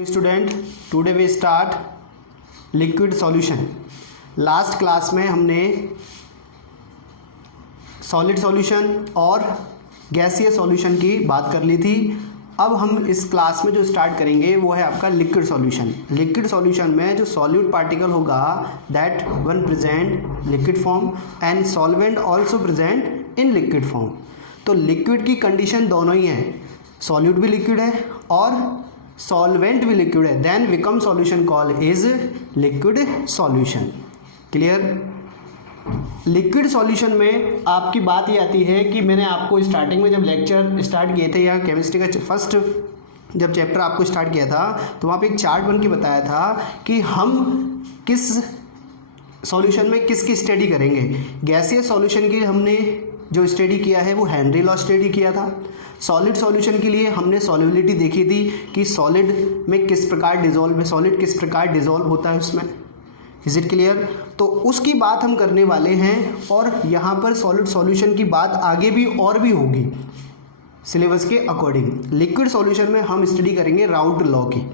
Student, today we start liquid solution. Last class में हमने solid solution और गैसीय सॉल्यूशन की बात कर ली थी। अब हम इस क्लास में जो स्टार्ट करेंगे वो है आपका लिक्विड सॉल्यूशन। लिक्विड सॉल्यूशन में जो सॉल्यूट पार्टिकल होगा that one present liquid form and solvent also present in liquid form. तो लिक्विड की कंडीशन दोनों ही है, सॉल्यूट भी लिक्विड है और सॉल्वेंट भी लिक्विड है, then become solution call is liquid solution. Clear? Liquid solution में आपकी बात ये आती है कि मैंने आपको स्टार्टिंग में जब लेक्चर स्टार्ट किए थे या केमिस्ट्री का फर्स्ट जब चैप्टर आपको स्टार्ट किया था तो वहाँ पे एक चार्ट बन के बताया था कि हम किस सॉल्यूशन में किसकी स्टडी करेंगे। गैसीय सॉल्यूशन की हमने जो स्टडी किया है वो हेनरी लॉ स्टडी किया था। सॉलिड सॉल्यूशन के लिए हमने सॉल्युबिलिटी देखी थी कि सॉलिड में किस प्रकार डिजोल्व है, सॉलिड किस प्रकार डिजोल्व होता है उसमें। Is it clear? तो उसकी बात हम करने वाले हैं और यहाँ पर सॉलिड सॉल्यूशन की बात आगे भी और भी होगी सिलेबस के अकॉर्डिंग। लिक्विड सॉल्यूशन में हम स्टडी करेंगे राउट लॉ की,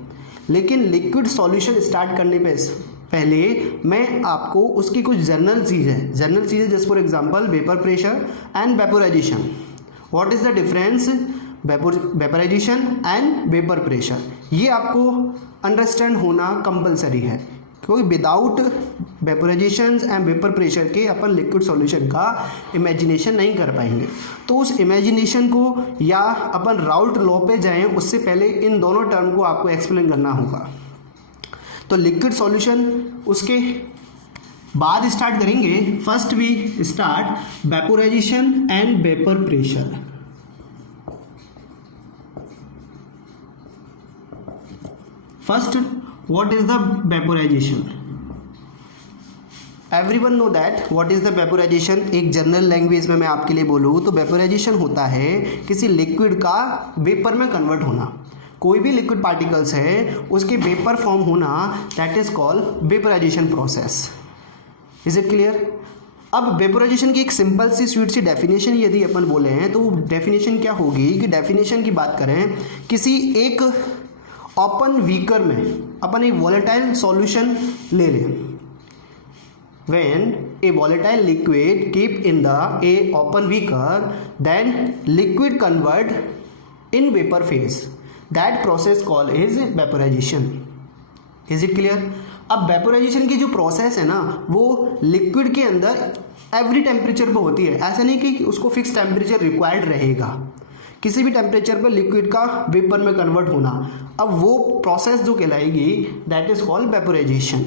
लेकिन लिक्विड सॉल्यूशन स्टार्ट करने पे पहले मैं आपको उसकी कुछ जनरल चीज़ें जैसे for example vapour pressure and vaporisation. What is the difference vaporisation and vapour pressure, ये आपको अंडरस्टैंड होना कंपलसरी है, क्योंकि without vaporisation and vapour pressure के अपन लिक्विड सॉल्यूशन का इमेजिनेशन नहीं कर पाएंगे। तो उस इमेजिनेशन को या अपन राउट लॉ पे जाएं उससे पहले इन दोनों टर्म को आपको एक्सप्लेन करना होगा। तो लिक्विड सॉल्यूशन उसके बाद स्टार्ट करेंगे। First we start vaporisation and vapour pressure. First, what is the vaporization? Everyone know that what is the vaporization। एक जनरल लैंग्वेज में मैं आपके लिए बोलूँ तो वेपोराइजेशन होता है किसी लिक्विड का वेपर में कन्वर्ट होना। कोई भी लिक्विड पार्टिकल्स है उसके वेपर फॉर्म होना, that is called vaporisation process. Is it clear? अब वेपोराइजेशन की एक सिंपल सी स्वीट सी डेफिनेशन यदि अपन बोले हैं तो डेफिनेशन क्या होगी कि डेफिनेशन की बात करें, किसी एक ओपन बीकर में अपन एक वॉलेटाइल सॉल्यूशन ले लें। When a volatile liquid keep in the a open beaker then liquid convert in vapour phase, that process call is vaporisation. Is it clear? अब वेपोराइजेशन की जो प्रोसेस है ना वो लिक्विड के अंदर एवरी टेम्परेचर पर होती है। ऐसा नहीं कि उसको फिक्स टेम्परेचर रिक्वायर्ड रहेगा, किसी भी टेम्परेचर पर लिक्विड का वेपर में कन्वर्ट होना। अब वो प्रोसेस जो कहलाएगी दैट इज कॉल्ड वेपोराइजेशन।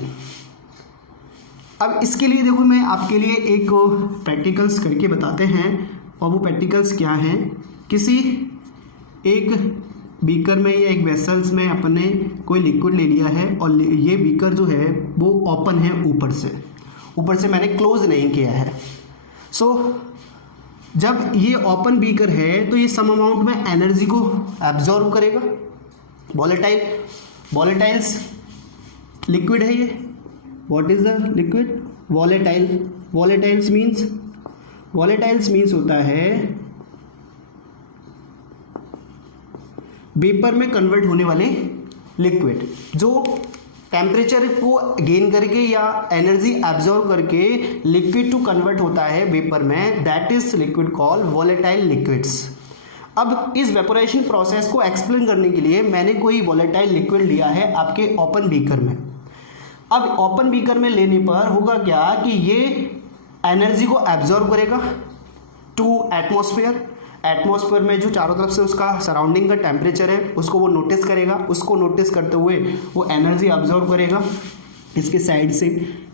अब इसके लिए देखो मैं आपके लिए एक प्रैक्टिकल्स करके बताते हैं, और वो प्रैक्टिकल्स क्या हैं। किसी एक बीकर में या एक वेसल्स में अपन ने कोई लिक्विड ले लिया है और ये बीकर जो है वो ओपन है, ऊपर से मैंने क्लोज नहीं किया है। सो जब ये ओपन बीकर है तो ये सम अमाउंट में एनर्जी को एब्जॉर्ब करेगा। वॉलेटाइल्स लिक्विड है ये। What is the liquid? Volatiles means होता है वेपर में कन्वर्ट होने वाले लिक्विड जो टेम्परेचर को गेन करके या एनर्जी एब्जॉर्ब करके लिक्विड टू कन्वर्ट होता है वेपर में, that is liquid call volatile liquids. अब इस वेपोराइजेशन प्रोसेस को एक्सप्लेन करने के लिए मैंने कोई वॉलेटाइल लिक्विड लिया है आपके ओपन बीकर में। अब ओपन बीकर में लेने पर होगा क्या कि ये एनर्जी को एब्जॉर्ब करेगा टू एटमॉस्फेयर में जो चारों तरफ से उसका सराउंडिंग का टेम्परेचर है उसको वो नोटिस करेगा। उसको नोटिस करते हुए वो एनर्जी एब्जॉर्ब करेगा, इसके साइड से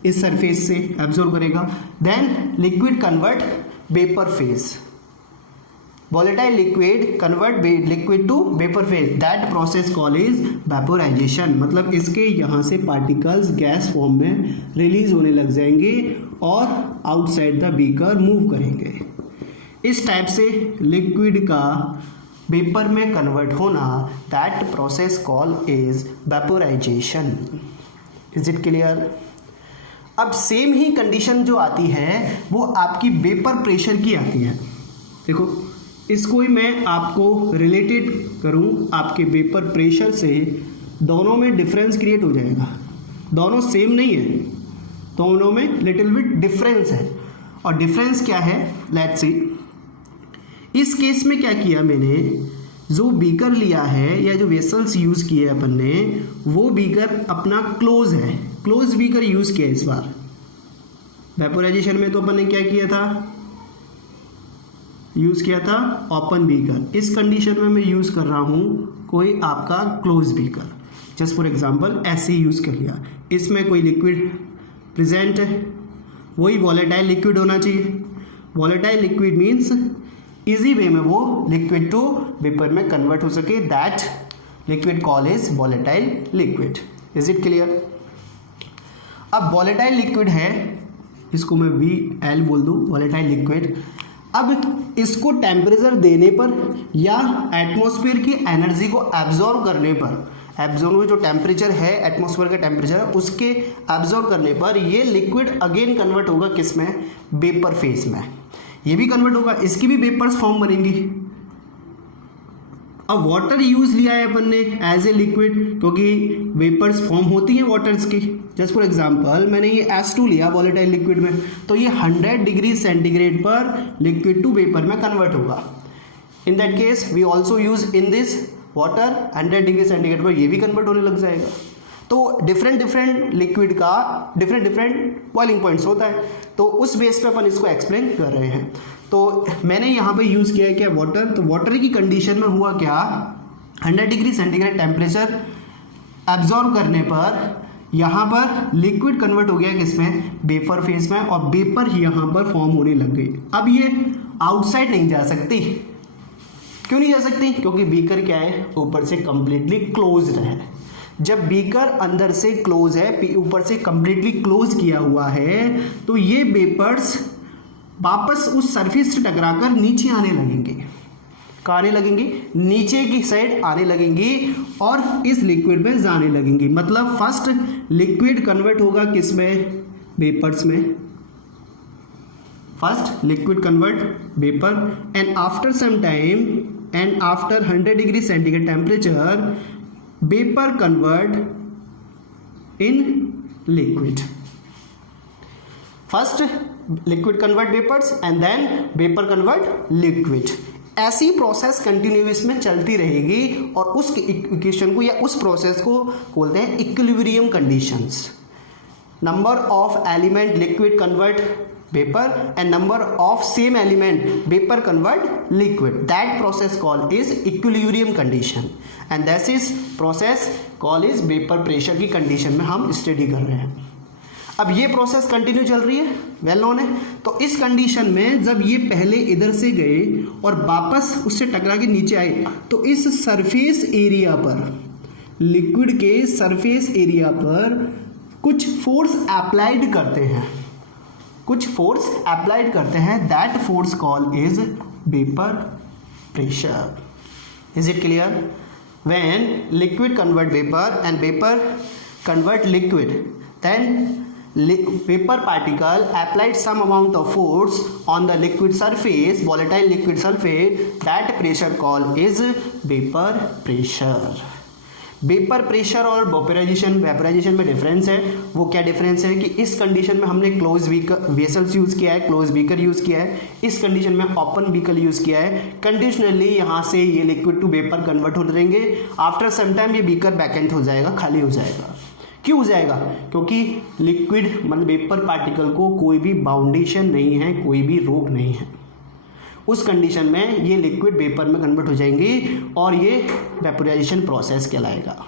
इस सरफेस से एब्जॉर्ब करेगा। Then liquid convert vapour phase, volatile liquid convert liquid to vapour phase, that process call is vaporisation. मतलब इसके यहाँ से पार्टिकल्स गैस फॉर्म में रिलीज होने लग जाएंगे और आउटसाइड द बीकर मूव करेंगे। इस टाइप से लिक्विड का वेपर में कन्वर्ट होना, that process call is vaporisation. Is it clear? अब सेम ही कंडीशन जो आती है वो आपकी वेपर प्रेशर की आती है। देखो इसको ही मैं आपको रिलेटेड करूं आपके वेपर प्रेशर से, दोनों में डिफरेंस क्रिएट हो जाएगा, दोनों सेम नहीं है, दोनों में लिटिल बिट डिफरेंस है। और डिफरेंस क्या है, लेट्स सी। इस केस में क्या किया मैंने, जो बीकर लिया है या जो वेसल्स यूज़ किए अपन ने, वो बीकर अपना क्लोज है, क्लोज बीकर यूज़ किया। इस बार वेपोराइजेशन में तो अपन ने क्या किया था, यूज़ किया था ओपन बीकर। इस कंडीशन में मैं यूज़ कर रहा हूँ कोई आपका close beaker, just for example ऐसे ही यूज़ कर लिया। इसमें कोई लिक्विड प्रेजेंट है, वही वॉलेटाइल लिक्विड होना चाहिए। Volatile liquid means easy way में वो लिक्विड टू वेपर में कन्वर्ट हो सके, that liquid call is volatile liquid. Is it clear? अब वॉलेटाइल लिक्विड है, इसको मैं VL बोल दूँ, वॉलेटाइल लिक्विड। अब इसको टेम्परेचर देने पर या एटमॉस्फेयर की एनर्जी को एब्जॉर्ब करने पर, एब्जॉर्ब जो टेम्परेचर है एटमॉस्फेयर का टेम्परेचर, उसके एब्जॉर्ब करने पर ये लिक्विड अगेन कन्वर्ट होगा किस में, वेपर फेज में। ये भी कन्वर्ट होगा, इसकी भी वेपर्स फॉर्म बनेंगी। अब वाटर यूज लिया है अपन ने एज ए लिक्विड, क्योंकि वेपर्स फॉर्म होती हैं वाटर्स की। जस्ट फॉर एग्जांपल मैंने ये H2 लिया वॉलेटाइल लिक्विड में, तो ये 100 डिग्री सेंटीग्रेड पर लिक्विड टू वेपर में कन्वर्ट होगा। In that case we also use in this water 100 degree centigrade पर ये भी कन्वर्ट होने लग जाएगा। तो डिफरेंट लिक्विड का डिफरेंट बॉइलिंग पॉइंट्स होता है, तो उस बेस पे अपन इसको एक्सप्लेन कर रहे हैं। तो मैंने यहाँ पे यूज़ किया है क्या, वाटर। तो वाटर की कंडीशन में हुआ क्या, 100 डिग्री सेंटीग्रेड टेम्परेचर एब्जॉर्ब करने पर यहाँ पर लिक्विड कन्वर्ट हो गया किसमें, वेपर फेज में, और वेपर यहाँ पर फॉर्म होने लग गई। अब ये आउटसाइड नहीं जा सकती। क्यों नहीं जा सकती, क्योंकि बीकर क्या है, ऊपर से कंप्लीटली क्लोज्ड है। जब बीकर अंदर से क्लोज है, ऊपर से कंप्लीटली क्लोज किया हुआ है, तो ये वेपर्स वापस उस सरफेस से टकराकर नीचे आने लगेंगे। कहाँ आने लगेंगी, नीचे की साइड आने लगेंगी और इस लिक्विड में जाने लगेंगी। मतलब फर्स्ट लिक्विड कन्वर्ट होगा किस में, वेपर्स में। First liquid convert vapour and after some time and after 100 degree centigrade temperature vapor convert in liquid. First liquid convert vapors and then vapor convert liquid. ऐसी process continuous में चलती रहेगी और उस इक्वेशन को या उस प्रोसेस को बोलते हैं equilibrium conditions. Number of element liquid convert vapor and number of same element vapor convert liquid, that process called is equilibrium condition and this is process called is vapor pressure की condition में हम study कर रहे हैं। अब ये process continue चल रही है, वेल नोन है। तो इस कंडीशन में जब ये पहले इधर से गए और वापस उससे टकरा के नीचे आए, तो इस सरफेस एरिया पर, लिक्विड के सरफेस एरिया पर कुछ फोर्स अप्लाइड करते हैं, कुछ फोर्स अप्लाइड करते हैं, that force call is vapour pressure. Is it clear? When liquid convert vapour and vapour convert liquid, then vapor particle applied some amount of force on the liquid surface, volatile liquid surface, that pressure called is vapor pressure. Vapour pressure और vaporisation में difference है। वो क्या difference है कि इस condition में हमने क्लोज बीकर वेसल्स यूज़ किया है, क्लोज बीकर यूज़ किया है, इस कंडीशन में ओपन बीकर यूज़ किया है। कंडीशनली यहाँ से ये लिक्विड टू वेपर कन्वर्ट हो जाएंगे। आफ्टर सम टाइम ये बीकर वैकेंट हो जाएगा, खाली हो जाएगा। क्यों हो जाएगा? क्योंकि लिक्विड मतलब वेपर पार्टिकल को कोई भी बाउंडेशन नहीं है, कोई भी रोक नहीं है। उस कंडीशन में ये लिक्विड वेपर में कन्वर्ट हो जाएंगी और ये वेपोराइजेशन प्रोसेस कहलाएगा।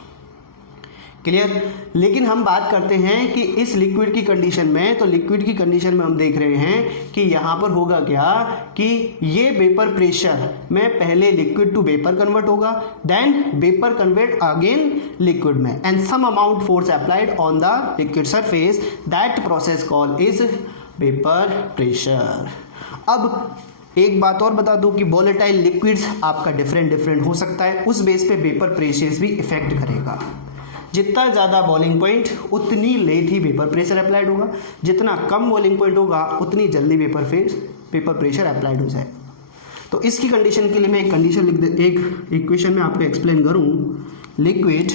क्लियर? लेकिन हम बात करते हैं कि इस लिक्विड की कंडीशन में, तो लिक्विड की कंडीशन में हम देख रहे हैं कि यहाँ पर होगा क्या कि ये वेपर प्रेशर में पहले लिक्विड टू वेपर कन्वर्ट होगा, then vapour convert again liquid में, and some amount force applied on the liquid surface, that process call is vapour pressure. अब एक बात और बता दूं कि वोलेटाइल लिक्विड्स आपका डिफरेंट हो सकता है, उस बेस पे वेपर प्रेशर भी इफेक्ट करेगा। जितना ज़्यादा बॉइलिंग पॉइंट उतनी लेट ही वेपर प्रेशर अप्लाइड होगा, जितना कम बॉइलिंग पॉइंट होगा उतनी जल्दी वेपर प्रेशर अप्लाइड हो जाए। तो इसकी कंडीशन के लिए मैं एक कंडीशन लिख दे, एक इक्वेशन में आपको एक्सप्लेन करूँ। Liquid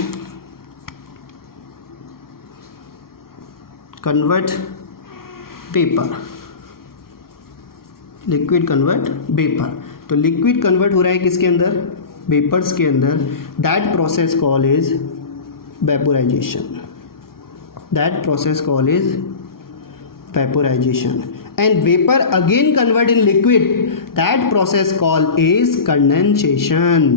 convert vapour, liquid convert vapour. तो लिक्विड कन्वर्ट हो रहा है किसके अंदर, वेपर्स के अंदर। That process call is vaporisation, that process call is vaporisation. And vapour again convert in liquid, that process call is condensation,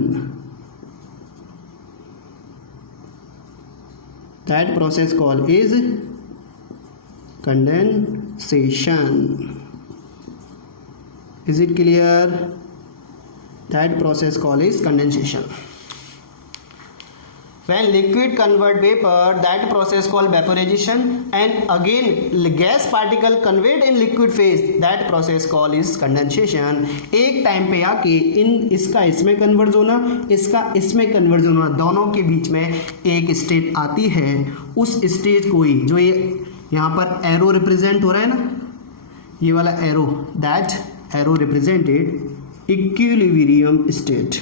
that process call is condensation. Is it clear? That process called is condensation. When liquid convert vapor, that process called vaporization. And again gas particle convert in liquid phase, that process called is condensation. एक time पे आके इसका इसमें converge होना, इसका इसमें converge होना, दोनों के बीच में एक स्टेट आती है। उस स्टेज को ही जो ये यहाँ पर एरो रिप्रेजेंट हो रहा है ना, ये वाला arrow, that arrow represented equilibrium state.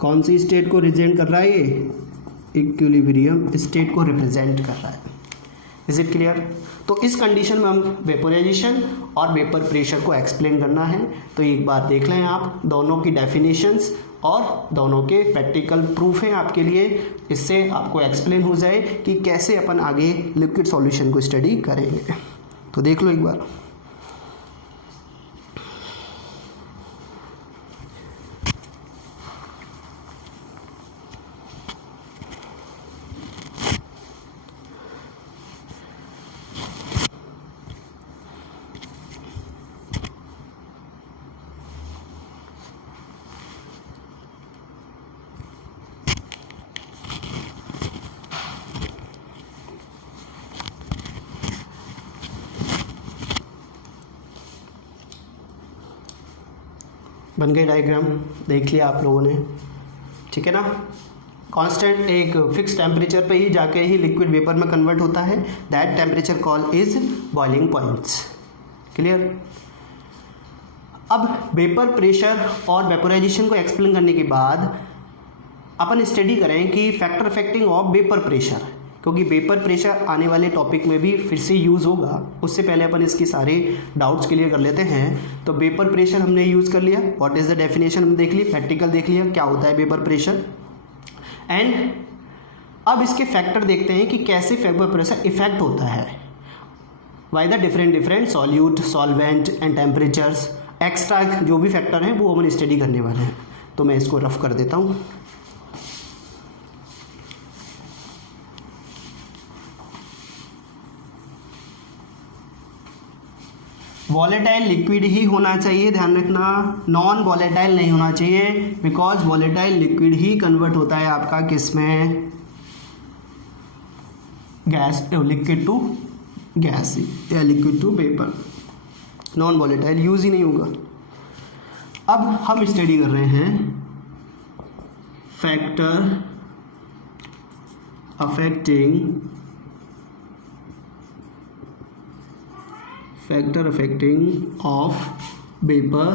कौन सी स्टेट को रिप्रेजेंट कर रहा है ये, इक्विलिब्रियम स्टेट को रिप्रेजेंट कर रहा है। Is it clear? तो इस कंडीशन में हम वेपोराइजेशन और वेपर प्रेशर को एक्सप्लेन करना है। तो एक बार देख लें आप, दोनों की डेफिनेशंस और दोनों के प्रैक्टिकल प्रूफ हैं आपके लिए। इससे आपको एक्सप्लेन हो जाए कि कैसे अपन आगे लिक्विड सॉल्यूशन को स्टडी करेंगे। तो देख लो एक बार। बन गई डायग्राम, देख लिया आप लोगों ने, ठीक है ना। कांस्टेंट एक फिक्स टेम्परेचर पे ही जाके ही लिक्विड वेपर में कन्वर्ट होता है, that temperature call is boiling points. Clear? अब वेपर प्रेशर और वेपोराइजेशन को एक्सप्लेन करने के बाद अपन स्टडी करें कि factor affecting of vapour pressure, क्योंकि वेपर प्रेशर आने वाले टॉपिक में भी फिर से यूज़ होगा। उससे पहले अपन इसकी सारे डाउट्स क्लियर कर लेते हैं। तो वेपर प्रेशर हमने यूज़ कर लिया, व्हाट इज़ द डेफिनेशन हमने देख ली, प्रैक्टिकल देख लिया क्या होता है वेपर प्रेशर। एंड अब इसके फैक्टर देखते हैं कि कैसे वेपर प्रेशर इफेक्ट होता है by the different solute, solvent and temperatures. Extra जो भी फैक्टर हैं वो हम स्टडी करने वाले हैं। तो मैं इसको रफ कर देता हूँ। वॉलेटाइल लिक्विड ही होना चाहिए, ध्यान रखना, नॉन वॉलेटाइल नहीं होना चाहिए, बिकॉज वॉलेटाइल लिक्विड ही कन्वर्ट होता है आपका किस में, गैस, लिक्विड टू गैस या liquid to vapour. Non volatile use ही नहीं होगा। अब हम स्टडी कर रहे हैं factor affecting of vapour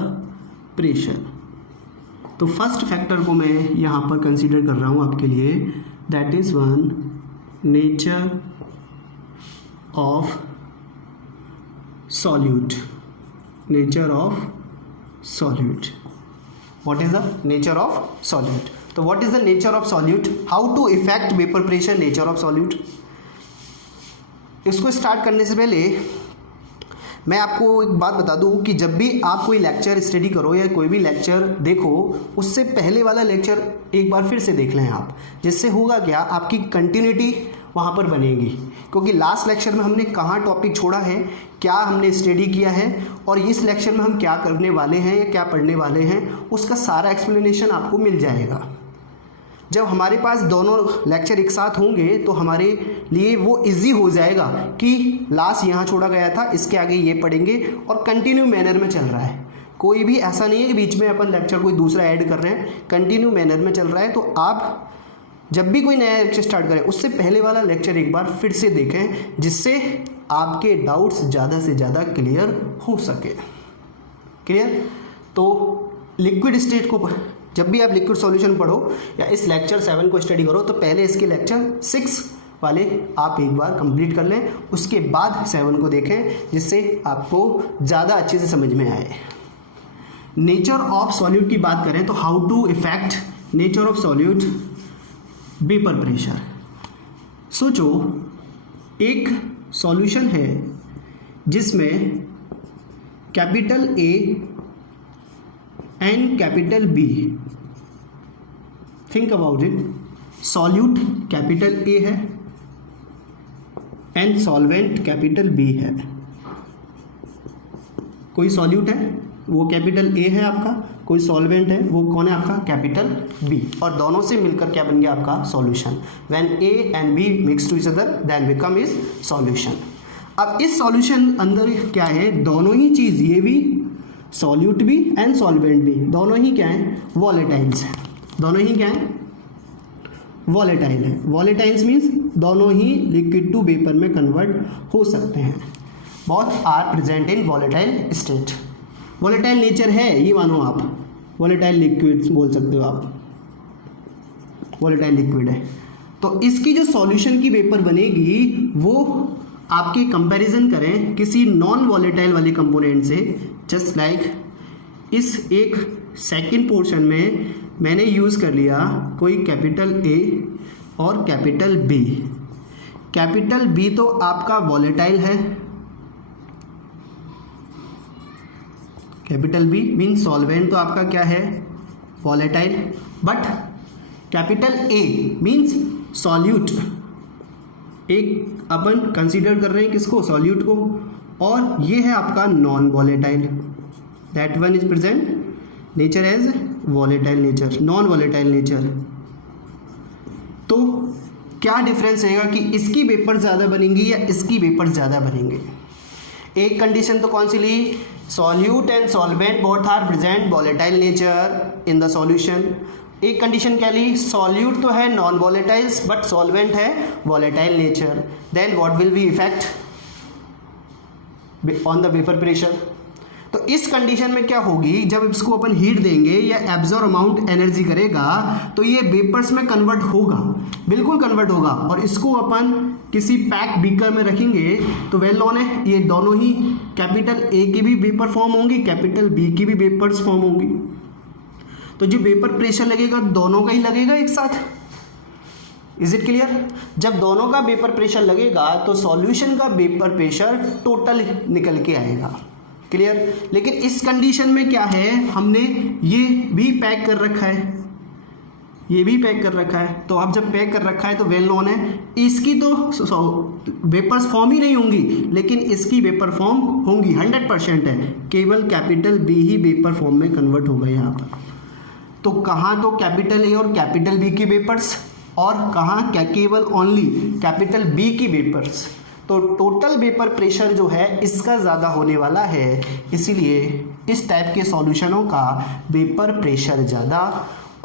pressure. तो फर्स्ट फैक्टर को मैं यहाँ पर कंसीडर कर रहा हूँ आपके लिए, that is one, nature of solute. Nature of solute, what is the nature of solute? तो what is the nature of solute, how to effect vapour pressure, nature of solute. इसको स्टार्ट करने से पहले मैं आपको एक बात बता दूं कि जब भी आप कोई लेक्चर स्टडी करो या कोई भी लेक्चर देखो, उससे पहले वाला लेक्चर एक बार फिर से देख लें आप, जिससे होगा क्या, आपकी कंटिन्यूटी वहाँ पर बनेगी। क्योंकि लास्ट लेक्चर में हमने कहाँ टॉपिक छोड़ा है, क्या हमने स्टडी किया है, और इस लेक्चर में हम क्या करने वाले हैं या क्या पढ़ने वाले हैं, उसका सारा एक्सप्लेनेशन आपको मिल जाएगा। जब हमारे पास दोनों लेक्चर एक साथ होंगे तो हमारे लिए वो इजी हो जाएगा कि लास्ट यहाँ छोड़ा गया था, इसके आगे ये पढ़ेंगे, और कंटिन्यू मैनर में चल रहा है। कोई भी ऐसा नहीं है कि बीच में अपन लेक्चर कोई दूसरा ऐड कर रहे हैं, कंटिन्यू मैनर में चल रहा है। तो आप जब भी कोई नया लेक्चर स्टार्ट करें, उससे पहले वाला लेक्चर एक बार फिर से देखें, जिससे आपके डाउट्स ज़्यादा से ज़्यादा क्लियर हो सके। क्लियर? तो लिक्विड स्टेट को जब भी आप लिक्विड सॉल्यूशन पढ़ो या इस लेक्चर 7 को स्टडी करो, तो पहले इसके लेक्चर 6 वाले आप एक बार कंप्लीट कर लें, उसके बाद 7 को देखें, जिससे आपको ज़्यादा अच्छे से समझ में आए। नेचर ऑफ सॉल्यूट की बात करें तो how to effect nature of solute vapour pressure. सोचो एक सॉल्यूशन है जिसमें capital A and capital B, think about it, solute capital A है एंड सॉल्वेंट कैपिटल बी है। कोई सॉल्यूट है वो कैपिटल ए है आपका, कोई सॉल्वेंट है वो कौन है आपका, कैपिटल बी, और दोनों से मिलकर क्या बन गया आपका solution. When A and B mix to each other then become is solution. अब इस सॉल्यूशन अंदर क्या है, दोनों ही चीज़, ये भी सॉल्यूट भी एंड सॉल्वेंट भी, दोनों ही क्या है, वॉलेटाइल्स हैं। दोनों ही क्या है, वॉलेटाइल है। वॉलेटाइल्स मीन्स दोनों ही लिक्विड टू वेपर में कन्वर्ट हो सकते हैं। Both are present in volatile state. Volatile nature है ये मानो आप, वॉलेटाइल लिक्विड बोल सकते हो आप, वॉलेटाइल लिक्विड है। तो इसकी जो सॉल्यूशन की वेपर बनेगी वो आपके कंपैरिजन करें किसी नॉन वॉलेटाइल वाली कंपोनेंट से, जस्ट लाइक इस एक सेकंड पोर्शन में मैंने यूज़ कर लिया कोई कैपिटल ए और कैपिटल बी। कैपिटल बी तो आपका वॉलेटाइल है, कैपिटल बी मीन सॉल्वेंट तो आपका क्या है, volatile, but capital A means solute, एक अपन कंसीडर कर रहे हैं किसको, सॉल्यूट को, और ये है आपका non volatile, that one is present nature as volatile nature, non volatile nature. तो क्या डिफरेंस रहेगा कि इसकी वेपर ज़्यादा बनेंगी या इसकी वेपर ज़्यादा बनेंगे। एक कंडीशन तो कौन सी ली, solute and solvent both are present volatile nature in the solution. एक कंडीशन क्या ली, सॉल्यूट तो है नॉन वॉलेटाइल्स बट सॉल्वेंट है volatile nature. Then what will be effect on the vapour pressure. तो इस कंडीशन में क्या होगी, जब इसको अपन हीट देंगे या एब्जॉर्ब अमाउंट एनर्जी करेगा तो ये वेपर्स में कन्वर्ट होगा, बिल्कुल कन्वर्ट होगा, और इसको अपन किसी पैक बीकर में रखेंगे तो वेल नोन है ये दोनों ही कैपिटल ए की भी वेपर फॉर्म होंगी, कैपिटल बी की भी वेपर्स फॉर्म होंगी। तो जो वेपर प्रेशर लगेगा दोनों का ही लगेगा एक साथ। Is it clear. जब दोनों का वेपर प्रेशर लगेगा तो सॉल्यूशन का वेपर प्रेशर टोटल निकल के आएगा। क्लियर। लेकिन इस कंडीशन में क्या है, हमने ये भी पैक कर रखा है, ये भी पैक कर रखा है। तो अब जब पैक कर रखा है तो वेल नोन है इसकी तो वेपर्स फॉर्म ही नहीं होंगी, लेकिन इसकी वेपर फॉर्म होंगी, 100% है। केवल कैपिटल बी ही वेपर फॉर्म में कन्वर्ट होगा यहाँ पर। तो कहाँ तो कैपिटल ए और कैपिटल बी की वेपर्स, और कहाँ क्या केवल ओनली कैपिटल बी की वेपर्स। तो टोटल वेपर प्रेशर जो है इसका ज़्यादा होने वाला है, इसीलिए इस टाइप के सॉल्यूशनों का वेपर प्रेशर ज़्यादा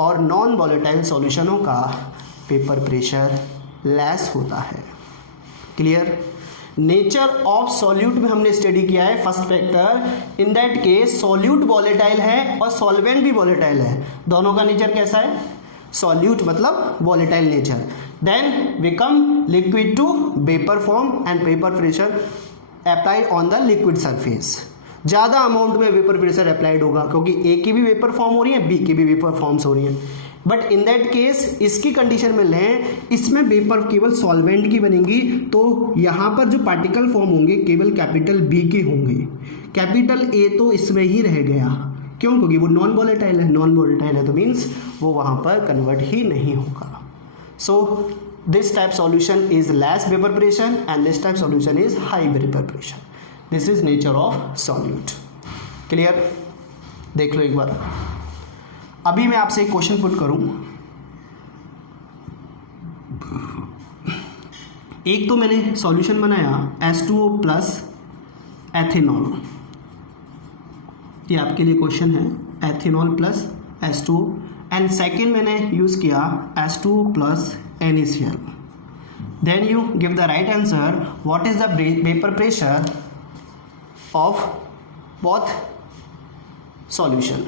और नॉन वॉलेटाइल सॉल्यूशनों का वेपर प्रेशर लेस होता है। क्लियर। नेचर ऑफ सॉल्यूट में हमने स्टडी किया है first factor, in that case solute volatile है और सॉल्वेंट भी वॉलेटाइल है। दोनों का नेचर कैसा है, सॉल्यूट मतलब volatile nature, then become liquid to vapour form and vapour pressure applied on the liquid surface. ज़्यादा अमाउंट में वेपर प्रेशर अप्लाइड होगा क्योंकि ए की भी वेपर फॉर्म हो रही है, बी की भी वेपर फॉर्म्स हो रही है। बट इन दैट केस इसकी कंडीशन में लें, इसमें वेपर केवल सॉल्वेंट की बनेंगी, तो यहाँ पर जो पार्टिकल फॉर्म होंगे केवल कैपिटल बी के होंगे, कैपिटल ए तो इसमें ही रह गया। क्यों, क्योंकि वो नॉन वॉलेटाइल है, नॉन वॉलेटाइल है तो मीन्स वो वहाँ पर कन्वर्ट ही नहीं होगा। So this type solution is less vapour pressure and this type solution is high vapour pressure. This is nature of solute. Clear. देख लो एक बार। अभी मैं आपसे एक क्वेश्चन पुट करूं, एक तो मैंने सॉल्यूशन बनाया H2O प्लस एथेनॉल, ये आपके लिए क्वेश्चन है, ethanol plus H2O, and second मैंने यूज़ किया H2O plus NaCl। Then you give the right answer, what is the vapour pressure of both solution.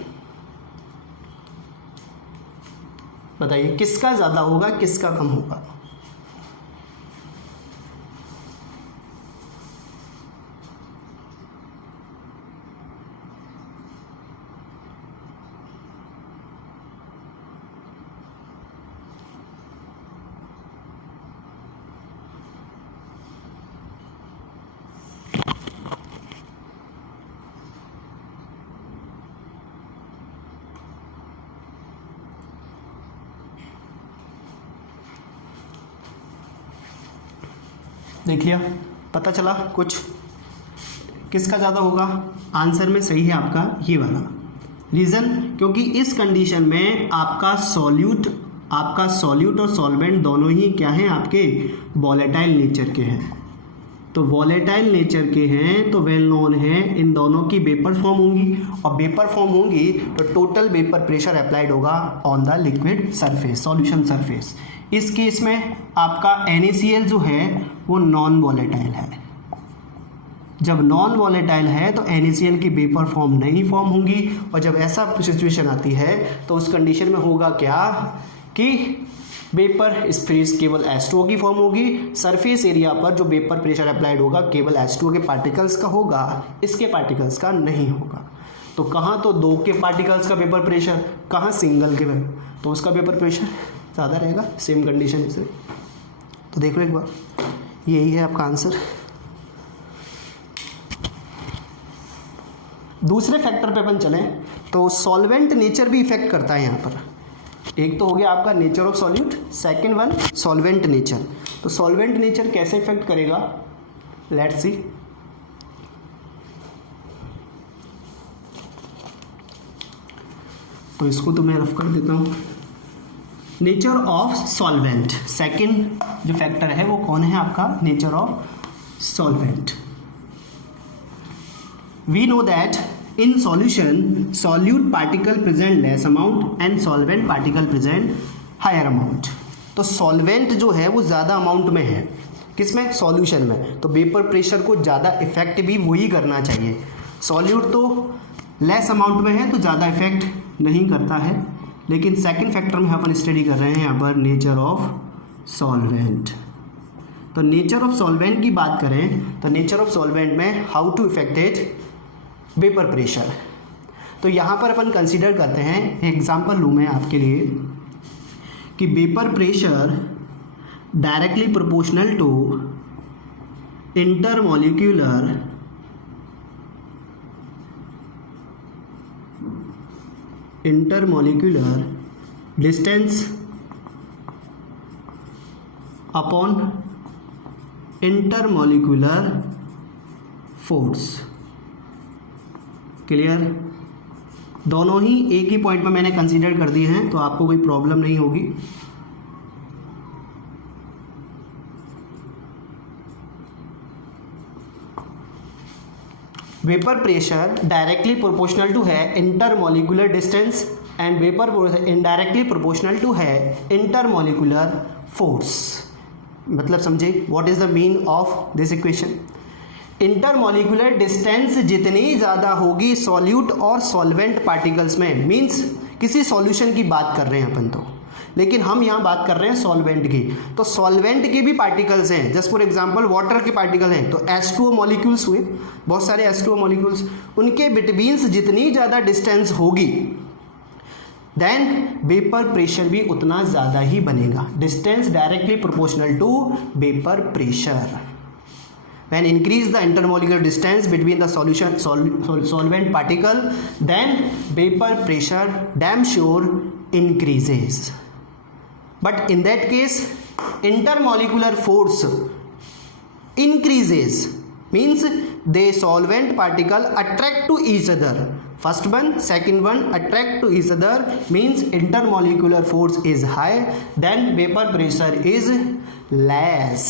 बताइए किसका ज़्यादा होगा किसका कम होगा। देख लिया, पता चला कुछ किसका ज़्यादा होगा? आंसर में सही है आपका ये वाला। रीज़न, क्योंकि इस कंडीशन में आपका सॉल्यूट और सॉल्वेंट दोनों ही क्या हैं? आपके वॉलेटाइल नेचर के हैं। तो वॉलेटाइल नेचर के हैं तो वेल नोन है इन दोनों की वेपर फॉर्म होंगी, और वेपर फॉर्म होंगी तो टोटल वेपर प्रेशर अप्लाइड होगा on the liquid surface, solution surface. इस केस में आपका NaCl जो है वो नॉन वॉलेटाइल है। जब नॉन वॉलेटाइल है तो NaCl की वेपर फॉर्म नहीं फॉर्म होंगी, और जब ऐसा सिचुएशन आती है तो उस कंडीशन में होगा क्या कि वेपर स्पेस केवल H2O की फॉर्म होगी। सरफेस एरिया पर जो वेपर प्रेशर अप्लाइड होगा केवल H2O के पार्टिकल्स का होगा, इसके पार्टिकल्स का नहीं होगा। तो कहाँ तो 2 के पार्टिकल्स का वेपर प्रेशर, कहाँ सिंगल के, तो उसका वेपर प्रेशर ज़्यादा रहेगा। सेम कंडीशन से तो देख लो एक बार, यही है आपका आंसर। दूसरे फैक्टर पे अपन चलें तो सॉल्वेंट नेचर भी इफेक्ट करता है यहाँ पर। एक तो हो गया आपका nature of solute, second one solvent nature. तो सॉल्वेंट नेचर कैसे इफेक्ट करेगा, लेट्स सी। तो इसको तो मैं रफ कर देता हूँ। नेचर ऑफ सॉल्वेंट, सेकंड जो फैक्टर है वो कौन है आपका? Nature of solvent. We know that in solution solute particle present less amount and solvent particle present higher amount। तो सॉल्वेंट जो है वो ज़्यादा अमाउंट में है, किसमें? सॉल्यूशन में। तो वेपर प्रेशर को ज़्यादा इफेक्ट भी वही करना चाहिए। सॉल्यूट तो लेस अमाउंट में है तो ज़्यादा इफेक्ट नहीं करता है। लेकिन सेकंड फैक्टर में अपन स्टडी कर रहे हैं यहाँ पर नेचर ऑफ सॉल्वेंट। तो नेचर ऑफ सॉल्वेंट की बात करें तो नेचर ऑफ सॉल्वेंट में how to effected vapour pressure. तो यहाँ पर अपन कंसीडर करते हैं, एग्जांपल लूँ मैं आपके लिए कि vapour pressure directly proportional to intermolecular distance upon intermolecular force. Clear? दोनों ही एक ही पॉइंट में मैंने कंसीडर कर दिए हैं तो आपको कोई प्रॉब्लम नहीं होगी। Vapour pressure directly proportional to है intermolecular distance and vapour pressure indirectly proportional to है इंटरमॉलिक्यूलर फोर्स। मतलब समझे what is the mean of this equation? Intermolecular distance जितनी ज़्यादा होगी सॉल्यूट और सॉल्वेंट पार्टिकल्स में, मींस किसी सॉल्यूशन की बात कर रहे हैं अपन तो, लेकिन हम यहाँ बात कर रहे हैं सॉल्वेंट की। तो सॉल्वेंट के भी पार्टिकल्स हैं, जस्ट फॉर एग्जांपल वाटर के पार्टिकल हैं तो H2O मॉलिक्यूल्स हुए, बहुत सारे H2O मॉलिक्यूल्स, उनके बिटवीन्स जितनी ज़्यादा डिस्टेंस होगी देन वेपर प्रेशर भी उतना ज़्यादा ही बनेगा। Distance directly proportional to vapour pressure. When increase the intermolecular distance between the solvent particle, then vapor pressure damn sure increases. But in that case, intermolecular force increases, means the solvent particle attract to each other. First one, second one attract to each other means intermolecular force is high, then vapor pressure is less.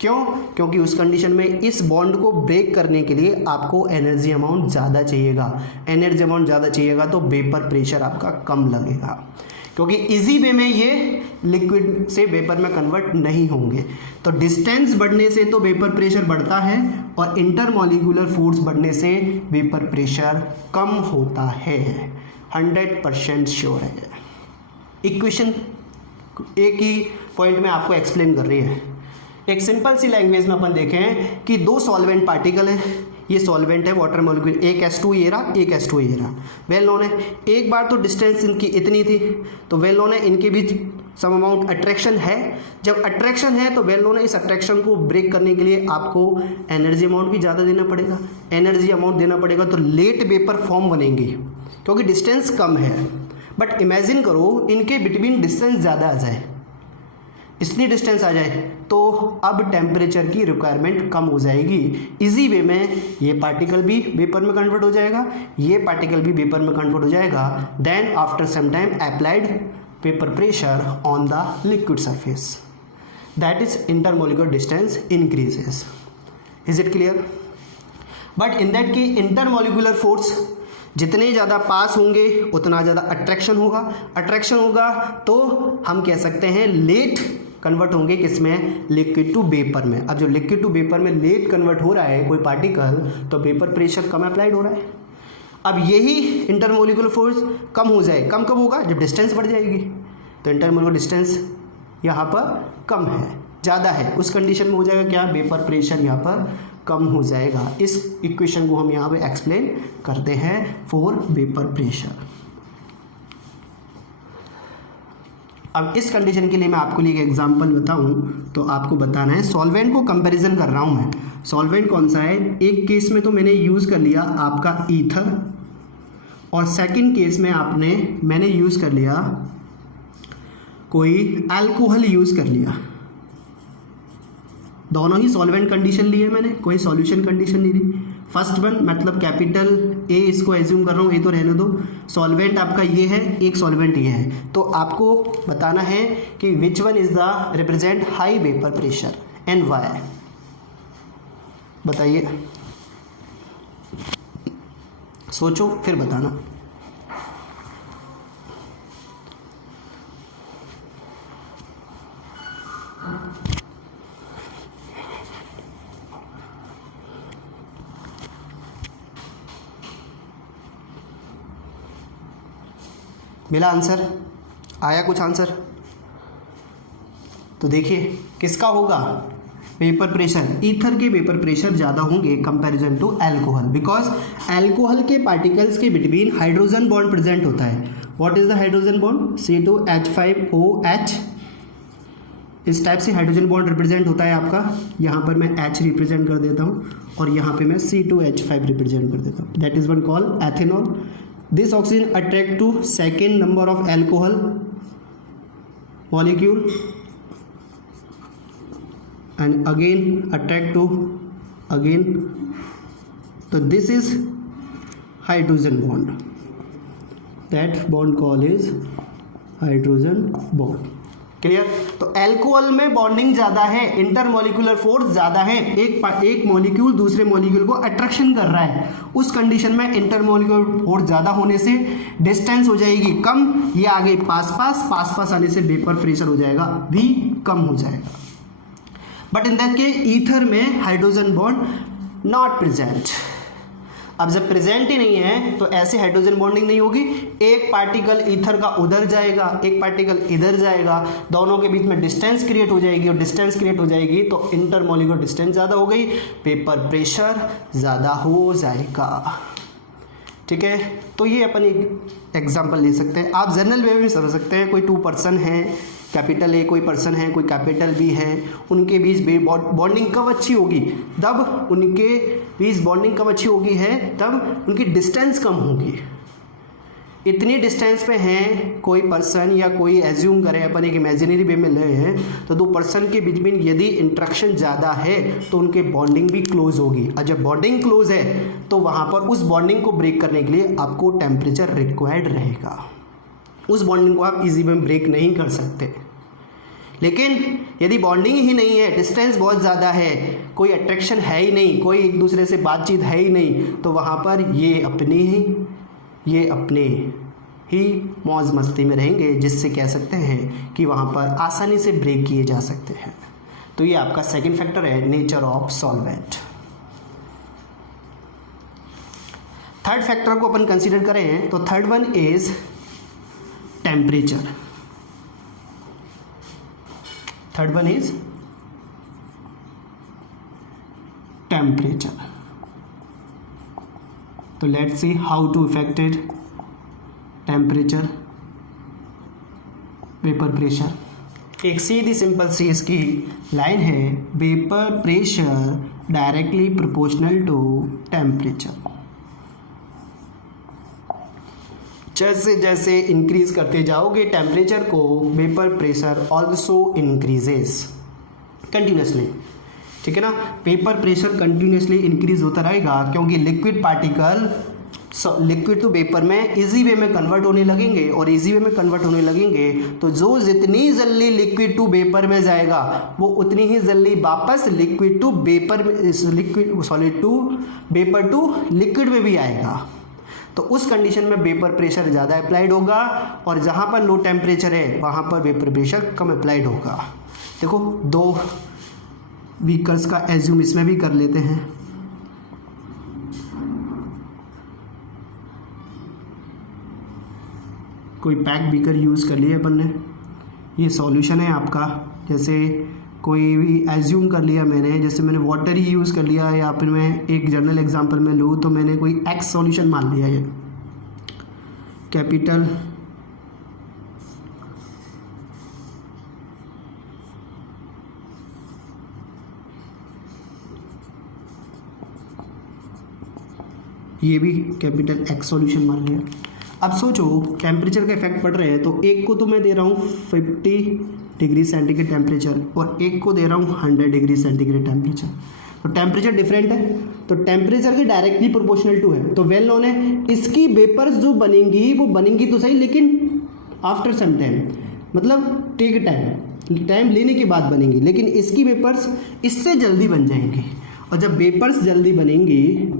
क्यों? क्योंकि उस condition में इस bond को break करने के लिए आपको एनर्जी अमाउंट ज़्यादा चाहिएगा। एनर्जी अमाउंट ज़्यादा चाहिएगा तो वेपर प्रेशर आपका कम लगेगा, क्योंकि इजी वे में ये लिक्विड से वेपर में कन्वर्ट नहीं होंगे। तो डिस्टेंस बढ़ने से तो वेपर प्रेशर बढ़ता है और इंटरमॉलिक्यूलर फोर्स बढ़ने से वेपर प्रेशर कम होता है। 100% श्योर है। इक्वेशन एक ही पॉइंट में आपको एक्सप्लेन कर रही है। एक सिंपल सी लैंग्वेज में अपन देखें कि दो सॉल्वेंट पार्टिकल हैं, ये सॉल्वेंट है वाटर मॉलिक्यूल, एक H2 ये रहा, एक H2 ये रहा, वेल नोन है। एक बार तो डिस्टेंस इनकी इतनी थी तो वेल नोन है इनके बीच सम अमाउंट अट्रैक्शन है। जब अट्रैक्शन है तो वेल नोन है इस अट्रैक्शन को ब्रेक करने के लिए आपको एनर्जी अमाउंट भी ज़्यादा देना पड़ेगा। एनर्जी अमाउंट देना पड़ेगा तो लेट वेपर फॉर्म बनेंगे क्योंकि डिस्टेंस कम है। बट इमेजिन करो इनके बिटवीन डिस्टेंस ज़्यादा आ जाए, इतनी डिस्टेंस आ जाए तो अब टेम्परेचर की रिक्वायरमेंट कम हो जाएगी। इजी वे में ये पार्टिकल भी वेपर में कन्वर्ट हो जाएगा, ये पार्टिकल भी वेपर में कन्वर्ट हो जाएगा। Then after some time applied vapour pressure on the liquid surface, that is intermolecular distance increases. Is it clear? But in that की इंटरमोलिकुलर फोर्स जितने ज़्यादा पास होंगे उतना ज़्यादा अट्रैक्शन होगा, अट्रैक्शन होगा तो हम कह सकते हैं लेट कन्वर्ट होंगे किसमें, लिक्विड टू वेपर में। अब जो लिक्विड टू वेपर में लेट कन्वर्ट हो रहा है कोई पार्टिकल, तो वेपर प्रेशर कम अप्लाइड हो रहा है। अब यही इंटरमोलिकुलर फोर्स कम हो जाए, कम कब होगा, जब डिस्टेंस बढ़ जाएगी। तो इंटरमोलिकुलर डिस्टेंस यहाँ पर कम है, ज़्यादा है, उस कंडीशन में हो जाएगा क्या, वेपर प्रेशर यहाँ पर कम हो जाएगा। इस इक्वेशन को हम यहाँ पे एक्सप्लेन करते हैं फॉर वेपर प्रेशर। अब इस कंडीशन के लिए मैं आपको लिए एक एग्जांपल बताऊं तो आपको बताना है, सॉल्वेंट को कंपैरिजन कर रहा हूं मैं। सॉल्वेंट कौन सा है, एक केस में तो मैंने यूज़ कर लिया आपका ईथर, और सेकंड केस में मैंने यूज़ कर लिया कोई अल्कोहल यूज़ कर लिया। दोनों ही सॉल्वेंट कंडीशन ली है मैंने, कोई सॉल्यूशन कंडीशन नहीं ली। फर्स्ट वन मतलब कैपिटल ए इसको एज्यूम कर रहा हूँ, ये तो रहने दो। सॉल्वेंट आपका ये है, एक सॉल्वेंट ये है, तो आपको बताना है कि which one is the represent high vapour pressure and why. बताइए, सोचो फिर बताना। मिला आंसर, आया कुछ आंसर? तो देखिए किसका होगा वेपर प्रेशर, ईथर के वेपर प्रेशर ज़्यादा होंगे comparison to alcohol, because alcohol के पार्टिकल्स के बिटवीन हाइड्रोजन बॉन्ड प्रेजेंट होता है। What is the hydrogen bond, C2H5OH। इस टाइप से हाइड्रोजन बॉन्ड रिप्रेजेंट होता है आपका, यहाँ पर मैं H रिप्रेजेंट कर देता हूँ और यहाँ पे मैं C2H5 रिप्रेजेंट कर देता हूँ, that is one call ethanol. This oxygen attract to second number of alcohol molecule and again attract to again, so this is hydrogen bond, that bond call is hydrogen bond। Clear? तो alcohol में bonding ज़्यादा है, intermolecular force ज़्यादा है, एक molecule दूसरे molecule को attraction कर रहा है, उस कंडीशन में इंटरमोलिकुलर फोर्स ज़्यादा होने से डिस्टेंस हो जाएगी कम, ये आगे पास आने से वेपर प्रेशर हो जाएगा भी कम हो जाएगा। बट इन दैट के ईथर में हाइड्रोजन बॉन्ड नॉट प्रेजेंट। अब जब प्रेजेंट ही नहीं है तो ऐसे हाइड्रोजन बॉन्डिंग नहीं होगी, एक पार्टिकल ईथर का उधर जाएगा, एक पार्टिकल इधर जाएगा, दोनों के बीच में डिस्टेंस क्रिएट हो जाएगी, और डिस्टेंस क्रिएट हो जाएगी तो इंटरमोलिकुलर डिस्टेंस ज़्यादा हो गई, पेपर प्रेशर ज़्यादा हो जाएगा। ठीक है, तो ये अपन एक एग्जांपल ले सकते हैं। आप जनरल वे में समझ सकते हैं, कोई 2 पर्सन हैं, कैपिटल ए कोई पर्सन है, कोई कैपिटल बी है, उनके बीच बॉन्डिंग कब अच्छी होगी, तब उनके बीच बॉन्डिंग कब अच्छी होगी है तब उनकी डिस्टेंस कम होगी। इतनी डिस्टेंस पे हैं कोई पर्सन, या कोई एज्यूम करें अपन एक इमेजिनरी वे में ले हैं, तो 2 पर्सन के बीच में यदि इंट्रैक्शन ज़्यादा है तो उनके बॉन्डिंग भी क्लोज होगी, और जब बॉन्डिंग क्लोज है तो वहाँ पर उस बॉन्डिंग को ब्रेक करने के लिए आपको टेम्परेचर रिक्वायर्ड रहेगा। उस बॉन्डिंग को आप इजी में ब्रेक नहीं कर सकते। लेकिन यदि बॉन्डिंग ही नहीं है, डिस्टेंस बहुत ज़्यादा है, कोई अट्रैक्शन है ही नहीं, कोई एक दूसरे से बातचीत है ही नहीं, तो वहाँ पर ये अपने ही मौज मस्ती में रहेंगे, जिससे कह सकते हैं कि वहाँ पर आसानी से ब्रेक किए जा सकते हैं। तो ये आपका सेकंड फैक्टर है, nature of solvent. Third factor को अपन कंसीडर करें तो third one is temperature. Third one is temperature. तो let's see how to effected temperature vapour pressure. एक सीधी सिंपल सी इसकी लाइन है, vapour pressure directly proportional to temperature. जैसे जैसे इंक्रीज करते जाओगे टेम्परेचर को, vapour pressure also increases continuously, ठीक है ना। वेपर प्रेशर कंटिन्यूसली इंक्रीज होता रहेगा क्योंकि liquid particle liquid to vapour में इजी वे में कन्वर्ट होने लगेंगे, और इजी वे में कन्वर्ट होने लगेंगे तो जो जितनी जल्दी लिक्विड टू वेपर में जाएगा वो उतनी ही जल्दी वापस liquid to vapour liquid solid to vapour to liquid में भी आएगा। तो उस कंडीशन में वेपर प्रेशर ज़्यादा अप्लाइड होगा, और जहाँ पर लो टेम्परेचर है वहाँ पर वेपर प्रेशर कम अप्लाइड होगा। देखो दो व्हीकल्स का एज्यूम इसमें भी कर लेते हैं। कोई पैक बीकर यूज़ कर लिया अपन ने, ये सॉल्यूशन है आपका। जैसे कोई भी एज्यूम कर लिया मैंने, जैसे मैंने वाटर ही यूज़ कर लिया, या फिर मैं एक जनरल एग्जांपल में लूँ तो मैंने कोई एक्स सॉल्यूशन मान लिया, ये कैपिटल ये भी कैपिटल एक्स सॉल्यूशन मान लिया। अब सोचो टेम्परेचर का इफेक्ट पड़ रहे हैं, तो एक को तो मैं दे रहा हूँ 50 डिग्री सेंटीग्रेड टेम्परेचर और एक को दे रहा हूँ 100 डिग्री सेंटीग्रेड टेम्परेचर। तो टेम्परेचर डिफरेंट है, तो टेम्परेचर के डायरेक्टली प्रोपोर्शनल टू है, तो वेल नोन है। इसकी वेपर्स जो बनेंगी वो बनेंगी तो सही, लेकिन आफ्टर सम टाइम, मतलब टेक टाइम लेने के बाद बनेंगी, लेकिन इसकी वेपर्स इससे जल्दी बन जाएंगी। और जब वेपर्स जल्दी बनेंगी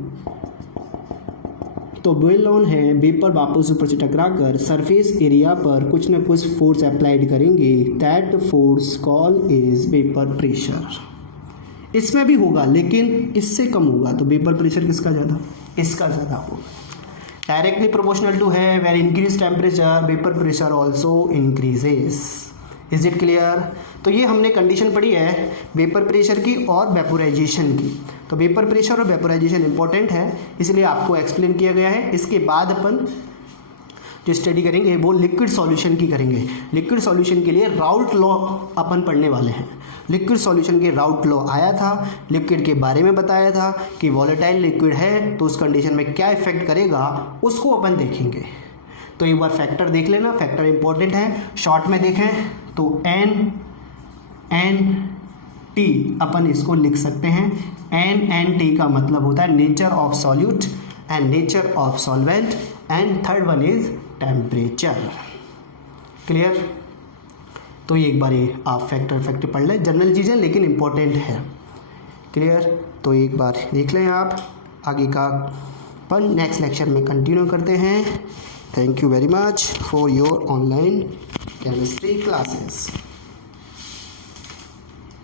तो वेल नोन है वेपर वापस ऊपर से टकरा कर सरफेस एरिया पर कुछ ना कुछ फोर्स अप्लाइड करेंगे, that force call is vapour pressure. इसमें भी होगा लेकिन इससे कम होगा, तो वेपर प्रेशर किसका ज़्यादा, इसका ज़्यादा होगा। डायरेक्टली प्रोपोर्शनल टू है, when increase temperature vapour pressure also increases. Is it clear. तो ये हमने कंडीशन पढ़ी है वेपर प्रेशर की और वेपोराइजेशन की। तो वेपर प्रेशर और वेपोराइजेशन इंपॉर्टेंट है, इसलिए आपको एक्सप्लेन किया गया है। इसके बाद अपन जो स्टडी करेंगे वो लिक्विड सॉल्यूशन की करेंगे। लिक्विड सॉल्यूशन के लिए राउट लॉ अपन पढ़ने वाले हैं। लिक्विड सॉल्यूशन के राउट लॉ आया था, लिक्विड के बारे में बताया था कि वॉलेटाइल लिक्विड है तो उस कंडीशन में क्या इफेक्ट करेगा उसको अपन देखेंगे। तो एक बार फैक्टर देख लेना, फैक्टर इंपॉर्टेंट है। शॉर्ट में देखें तो NNT अपन इसको लिख सकते हैं। NNT का मतलब होता है nature of solute and nature of solvent, and third one is temperature. Clear. तो ये एक बार ये आप फैक्टर पढ़ लें, जनरल चीज़ें लेकिन इम्पोर्टेंट है। क्लियर। तो एक बार देख लें आप, आगे का अपन नेक्स्ट लेक्चर में कंटिन्यू करते हैं। Thank you very much for your online chemistry classes.